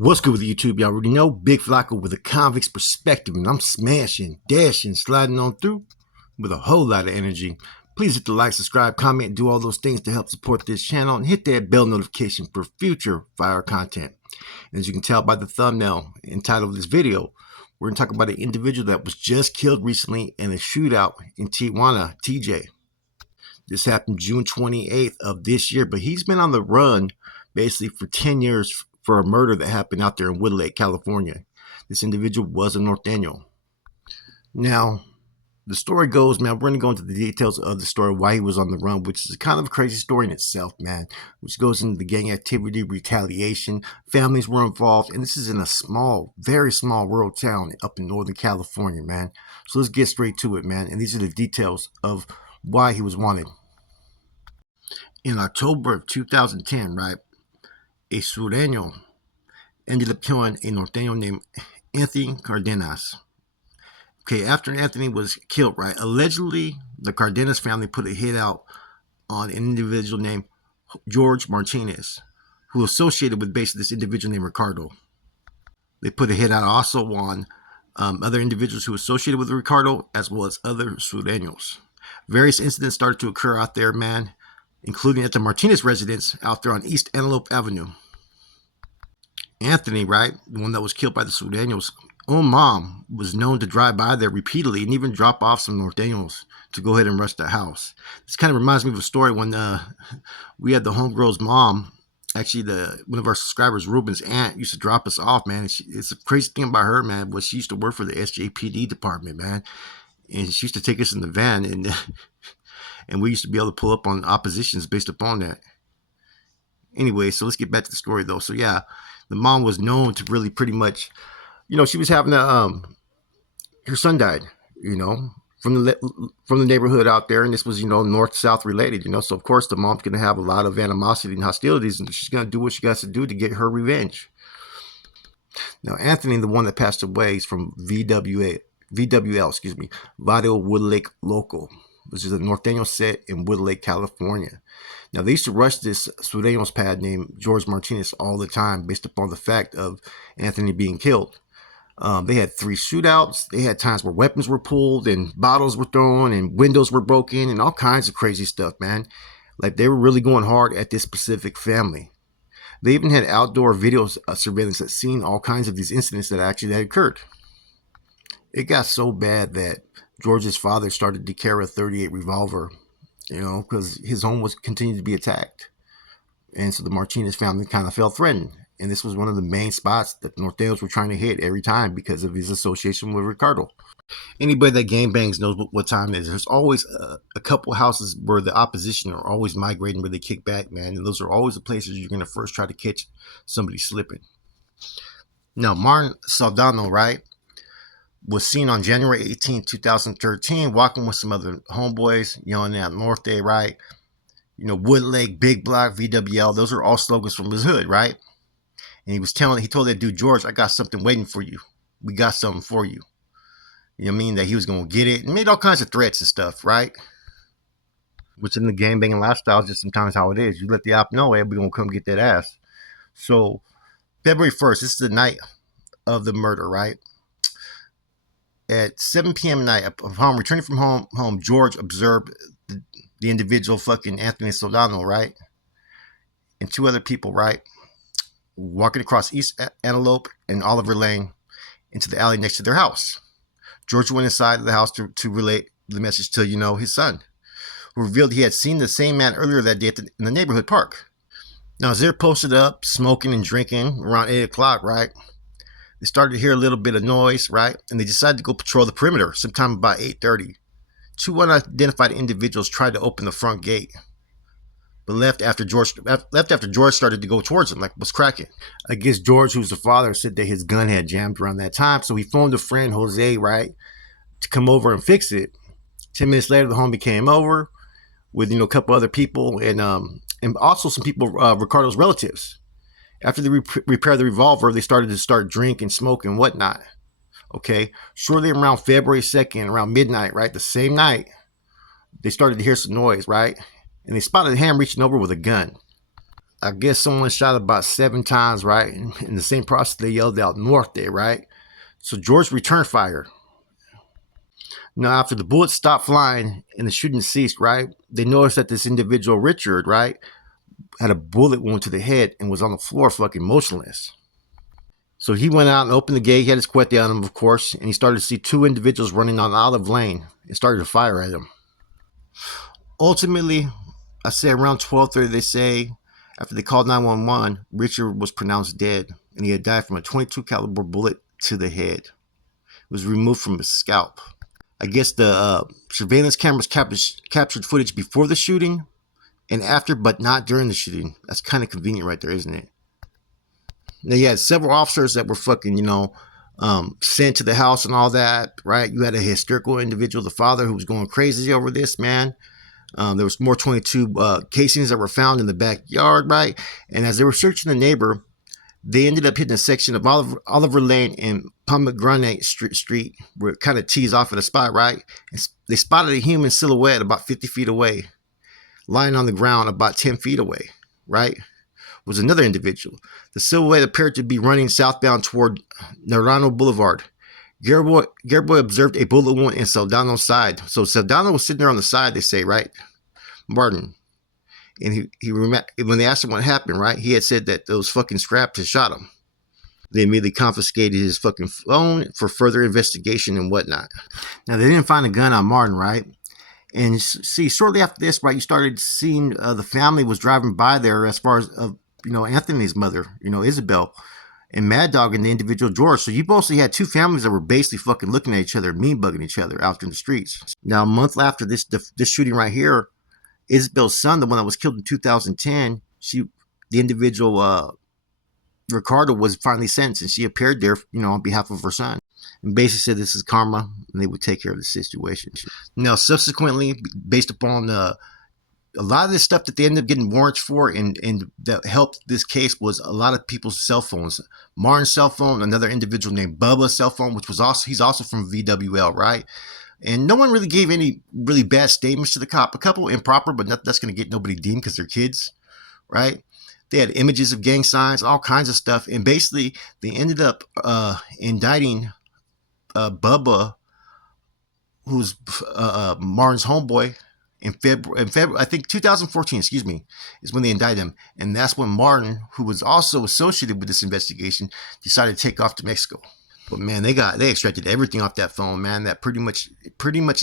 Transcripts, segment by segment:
What's good with YouTube? Y'all already know Big Flacco with a convict's perspective, and I'm smashing, dashing, sliding on through with a whole lot of energy. Please hit the like, subscribe, comment, and do all those things to help support this channel, and hit that bell notification for future fire content. And as you can tell by the thumbnail and title of this video, we're going to talk about an individual that was just killed recently in a shootout in Tijuana, TJ. This happened June 28th of this year, but he's been on the run basically for 10 years for a murder that happened out there in Woodlake, California. This individual was a Norteno. Now, the story goes, man, we're going to go into the details of the story, why he was on the run, which is kind of a crazy story in itself, man, which goes into the gang activity, retaliation, families were involved, and this is in a small, very small rural town up in Northern California, man. So let's get straight to it, man, and these are the details of why he was wanted. In October of 2010, right, a Sureño ended up killing a Norteño named Anthony Cardenas. Okay, after Anthony was killed, right, allegedly the Cardenas family put a hit out on an individual named George Martinez, who associated with basically this individual named Ricardo. They put a hit out also on other individuals who associated with Ricardo, as well as other Sureños. Various incidents started to occur out there, man, including at the Martinez residence out there on East Antelope Avenue. Anthony, right, the one that was killed by the Sureños' own mom, was known to drive by there repeatedly and even drop off some Norteños to go ahead and rush the house. This kind of reminds me of a story when we had the homegirl's mom, actually one of our subscribers, Ruben's aunt, used to drop us off, man. It's a crazy thing about her, man, was she used to work for the SJPD department, man. And she used to take us in the van, and we used to be able to pull up on oppositions based upon that. Anyway, so let's get back to the story, though. So, yeah, the mom was known to really pretty much, she was having her son died, from the neighborhood out there, and this was, north-south related, so of course the mom's going to have a lot of animosity and hostilities, and she's going to do what she got to do to get her revenge. Now, Anthony, the one that passed away, is from VWL, Vadio Woodlake Local, which is a Norteño set in Woodlake, California. Now, they used to rush this Sureño's pad named George Martinez all the time based upon the fact of Anthony being killed. They had 3 shootouts. They had times where weapons were pulled and bottles were thrown and windows were broken and all kinds of crazy stuff, man. Like, they were really going hard at this specific family. They even had outdoor video surveillance that seen all kinds of these incidents that actually had occurred. It got so bad that George's father started to carry a .38 revolver, because his home was continued to be attacked. And so the Martinez family kind of felt threatened. And this was one of the main spots that the Norteños were trying to hit every time because of his association with Ricardo. Anybody that gang bangs knows what time it is. There's always a couple houses where the opposition are always migrating, where they kick back, man. And those are always the places you're going to first try to catch somebody slipping. Now, Martin Saldano, right, was seen on January 18, 2013, walking with some other homeboys, yelling out Norte, right? Woodlake, Big Block, VWL, those are all slogans from his hood, right? And he told that dude, George, I got something waiting for you. We got something for you. You know what I mean? That he was going to get it, and made all kinds of threats and stuff, right? Which in the gang banging lifestyle is just sometimes how it is. You let the op know, hey, we're going to come get that ass. So, February 1st, this is the night of the murder, right? At 7 p.m. night, upon returning from home, George observed the individual fucking Anthony Soldano, right? And 2 other people, right? Walking across East Antelope and Oliver Lane into the alley next to their house. George went inside the house to relay the message to, his son, who revealed he had seen the same man earlier that day in the neighborhood park. Now, as they're posted up, smoking and drinking around 8 o'clock, right? They started to hear a little bit of noise, right? And they decided to go patrol the perimeter sometime about 8:30. 2 unidentified individuals tried to open the front gate, but left after George started to go towards them, like, what's cracking? I guess George, who's the father, said that his gun had jammed around that time, so he phoned a friend, Jose, right, to come over and fix it. 10 minutes later, the homie came over with, a couple other people and also some people, Ricardo's relatives. After they repaired the revolver, they started to drink and smoke and whatnot. Okay, shortly around February 2nd, around midnight, right, the same night, they started to hear some noise, right? And they spotted a hand reaching over with a gun. I guess someone shot about 7 times, right? In the same process, they yelled out Norte, right? So George returned fire. Now, after the bullets stopped flying and the shooting ceased, right, they noticed that this individual, Richard, right, had a bullet wound to the head and was on the floor fucking motionless. So he went out and opened the gate. He had his cuete on him, of course, and he started to see two individuals running on Olive Lane and started to fire at him. Ultimately, I say around 12:30, they say, after they called 911, Richard was pronounced dead, and he had died from a 22 caliber bullet to the head. It was removed from his scalp. I guess the surveillance cameras captured footage before the shooting and after, but not during the shooting. That's kind of convenient right there, isn't it? Now, you had several officers that were fucking, sent to the house and all that, right? You had a hysterical individual, the father, who was going crazy over this, man. There was more 22 casings that were found in the backyard, right? And as they were searching the neighbor, they ended up hitting a section of Oliver Lane and Pomegranate Street, where it kind of tees off at a spot, right? And they spotted a human silhouette about 50 feet away, lying on the ground about 10 feet away, right? Was another individual. The silhouette appeared to be running southbound toward Norteno Boulevard. Garboy observed a bullet wound in Saldano's side. So Saldano was sitting there on the side, they say, right? Martin. And he when they asked him what happened, right? He had said that those fucking scraps had shot him. They immediately confiscated his fucking phone for further investigation and whatnot. Now, they didn't find a gun on Martin, right? And see, shortly after this, right, you started seeing the family was driving by there as far as, Anthony's mother, Isabel, and Mad Dog and the individual George. So you mostly had two families that were basically fucking looking at each other, mean bugging each other out in the streets. Now, a month after this shooting right here, Isabel's son, the one that was killed in 2010, the individual Ricardo, was finally sentenced, and she appeared there, on behalf of her son, and basically said this is karma, and they would take care of the situation. Now, subsequently, based upon a lot of this stuff that they ended up getting warrants for, and that helped this case, was a lot of people's cell phones. Martin's cell phone, another individual named Bubba's cell phone, which was he's also from VWL, right? And no one really gave any really bad statements to the cop. A couple improper, but that's going to get nobody deemed because they're kids, right? They had images of gang signs, all kinds of stuff. And basically, they ended up indicting Bubba, who's Martin's homeboy, in February, I think 2014, excuse me, is when they indicted him. And that's when Martin, who was also associated with this investigation, decided to take off to Mexico. But man, they extracted everything off that phone, man. That pretty much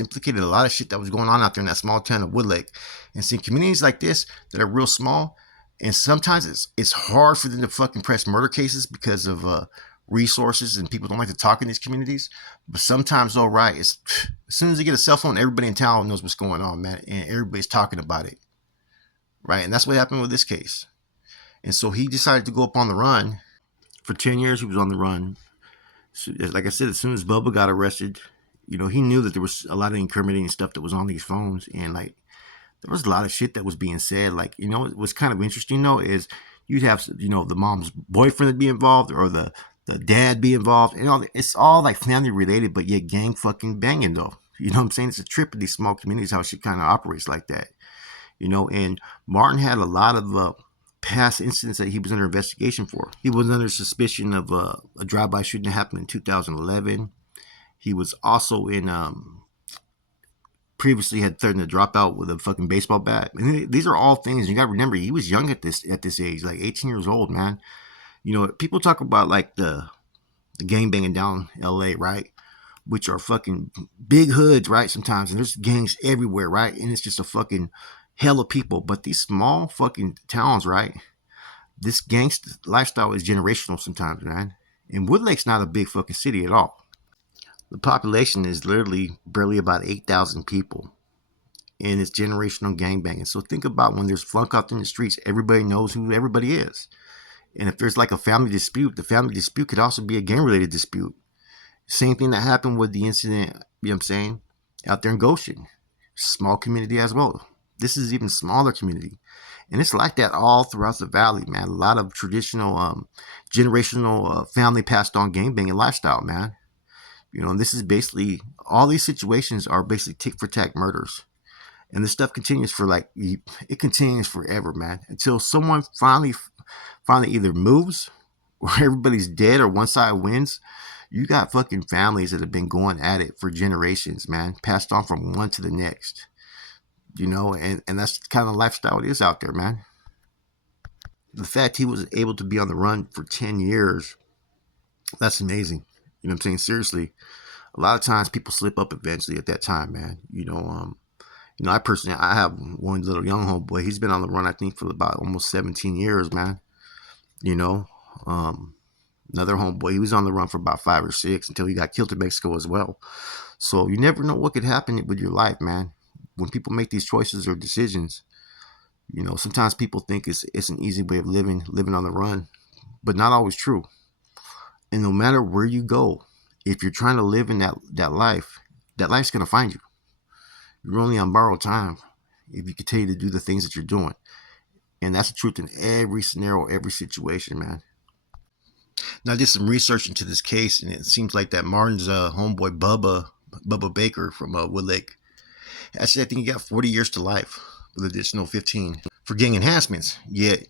implicated a lot of shit that was going on out there in that small town of Woodlake. And seeing communities like this that are real small, and sometimes it's hard for them to fucking press murder cases because of resources, and people don't like to talk in these communities. But sometimes, all right, as soon as they get a cell phone, everybody in town knows what's going on, man, and everybody's talking about it, right? And that's what happened with this case. And so he decided to go up on the run. For 10 years, he was on the run. So, like I said, as soon as Bubba got arrested, he knew that there was a lot of incriminating stuff that was on these phones, and like there was a lot of shit that was being said. Like, what was kind of interesting though is you'd have the mom's boyfriend be involved, or the dad be involved, and it's all like family related, but yet gang fucking banging though. You know what I'm saying? It's a trip in these small communities how shit kind of operates like that. And Martin had a lot of past incidents that he was under investigation for. He was under suspicion of a drive-by shooting that happened in 2011. He was also in previously had threatened to drop out with a fucking baseball bat. And these are all things you got to remember. He was young at this age, like 18 years old, man. People talk about like the gang banging down LA, right? Which are fucking big hoods, right? Sometimes, and there's gangs everywhere, right? And it's just a fucking hell of people. But these small fucking towns, right? This gangster lifestyle is generational sometimes, man. And Woodlake's not a big fucking city at all. The population is literally barely about 8,000 people. And it's generational gangbanging. So think about when there's flunk out in the streets, everybody knows who everybody is. And if there's like a family dispute, the family dispute could also be a gang-related dispute. Same thing that happened with the incident, out there in Goshen. Small community as well. This is even smaller community. And it's like that all throughout the valley, man. A lot of traditional, generational family passed on gangbanging lifestyle, man. And this is basically, all these situations are basically tick-for-tack murders. And this stuff continues for like it continues forever, man, until someone finally either moves or everybody's dead or one side wins. You got fucking families that have been going at it for generations, man, passed on from one to the next. And that's the kind of lifestyle it is out there, man. The fact he was able to be on the run for 10 years, that's amazing. You know what I'm saying? Seriously, a lot of times people slip up eventually at that time, man. I personally, I have one little young homeboy. He's been on the run, I think, for about almost 17 years, man. You know, um, Another homeboy, he was on the run for about 5 or 6 until he got killed in Mexico as well. So you never know what could happen with your life, man. When people make these choices or decisions, sometimes people think it's an easy way of living on the run, but not always true. And no matter where you go, if you're trying to live in that life's gonna find you. You're only on borrowed time if you continue to do the things that you're doing. And that's the truth in every scenario, every situation, man. Now I did some research into this case, and it seems like that Martin's homeboy Bubba Baker from Woodlake. Actually, I think he got 40 years to life with additional 15 for gang enhancements. Yet,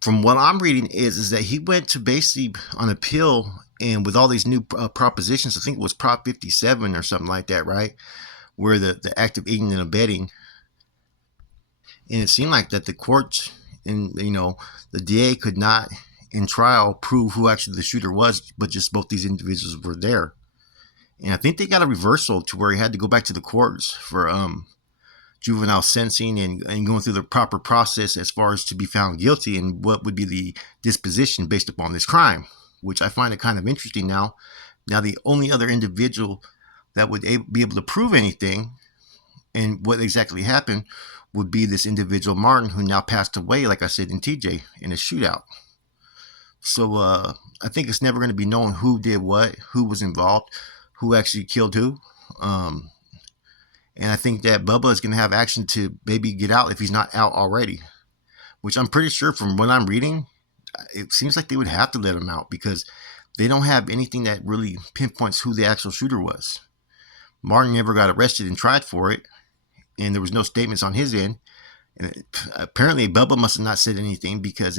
from what I'm reading, is that he went to basically on appeal, and with all these new propositions, I think it was Prop 57 or something like that, right? Where the act of aiding and abetting, and it seemed like that the courts and the DA could not in trial prove who actually the shooter was, but just both these individuals were there. And I think they got a reversal to where he had to go back to the courts for juvenile sentencing and going through the proper process as far as to be found guilty and what would be the disposition based upon this crime, which I find it kind of interesting now. Now, the only other individual that would be able to prove anything and what exactly happened would be this individual Martin, who now passed away, like I said, in TJ in a shootout. So I think it's never going to be known who did what, who was involved, who actually killed who. And I think that Bubba is going to have action to maybe get out if he's not out already, which I'm pretty sure from what I'm reading, it seems like they would have to let him out because they don't have anything that really pinpoints who the actual shooter was. Martin never got arrested and tried for it, and there was no statements on his end. And apparently, Bubba must have not said anything because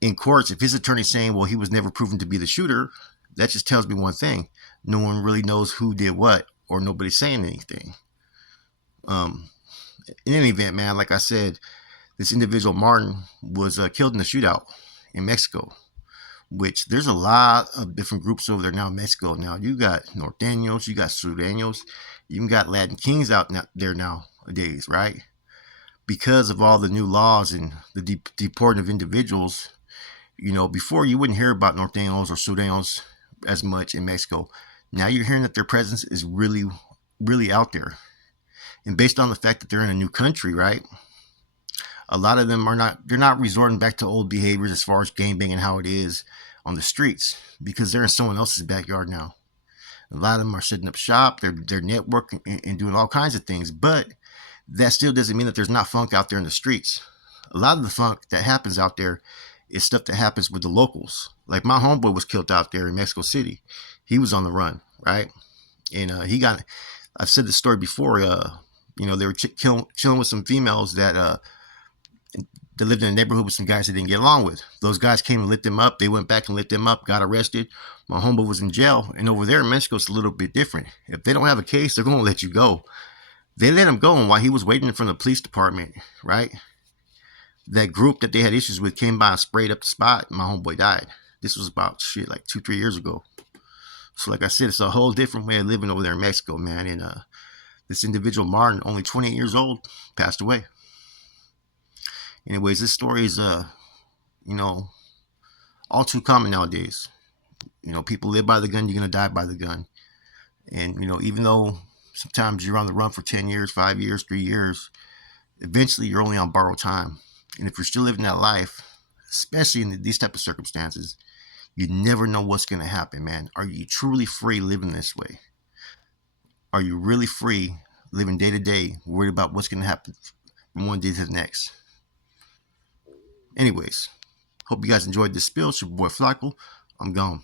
in courts, if his attorney's saying, well, he was never proven to be the shooter, that just tells me one thing. No one really knows who did what, or nobody's saying anything. In any event, man, like I said, this individual Martin was killed in a shootout in Mexico, which there's a lot of different groups over there now in Mexico. Now, you got Nortenos, you got Sureños, you even got Latin Kings out there nowadays, right? Because of all the new laws and the deporting of individuals, before you wouldn't hear about Nortenos or Sureños as much in Mexico. Now you're hearing that their presence is really, really out there. And based on the fact that they're in a new country, right? A lot of them they're not resorting back to old behaviors as far as gangbanging and how it is on the streets because they're in someone else's backyard now. A lot of them are setting up shop, they're networking and doing all kinds of things, but that still doesn't mean that there's not funk out there in the streets. A lot of the funk that happens out there is stuff that happens with the locals. Like my homeboy was killed out there in Mexico City. He was on the run, right? And I've said this story before, they were chilling with some females that lived in a neighborhood with some guys they didn't get along with. Those guys came and lit them up. They went back and lit them up, got arrested. My homeboy was in jail. And over there in Mexico, it's a little bit different. If they don't have a case, they're going to let you go. They let him go, and while he was waiting in front of the police department, right, that group that they had issues with came by and sprayed up the spot, and my homeboy died. This was about, like 2-3 years ago. So like I said, it's a whole different way of living over there in Mexico, man. And this individual, Martin, only 28 years old, passed away. Anyways, this story is, all too common nowadays. People live by the gun, you're going to die by the gun. And, even though sometimes you're on the run for 10 years, 5 years, 3 years, eventually you're only on borrowed time. And if you're still living that life, especially in these type of circumstances, you never know what's going to happen, man. Are you truly free living this way? Are you really free living day to day, worried about what's going to happen from one day to the next? Anyways, hope you guys enjoyed this spill. It's your boy Flacco. I'm gone.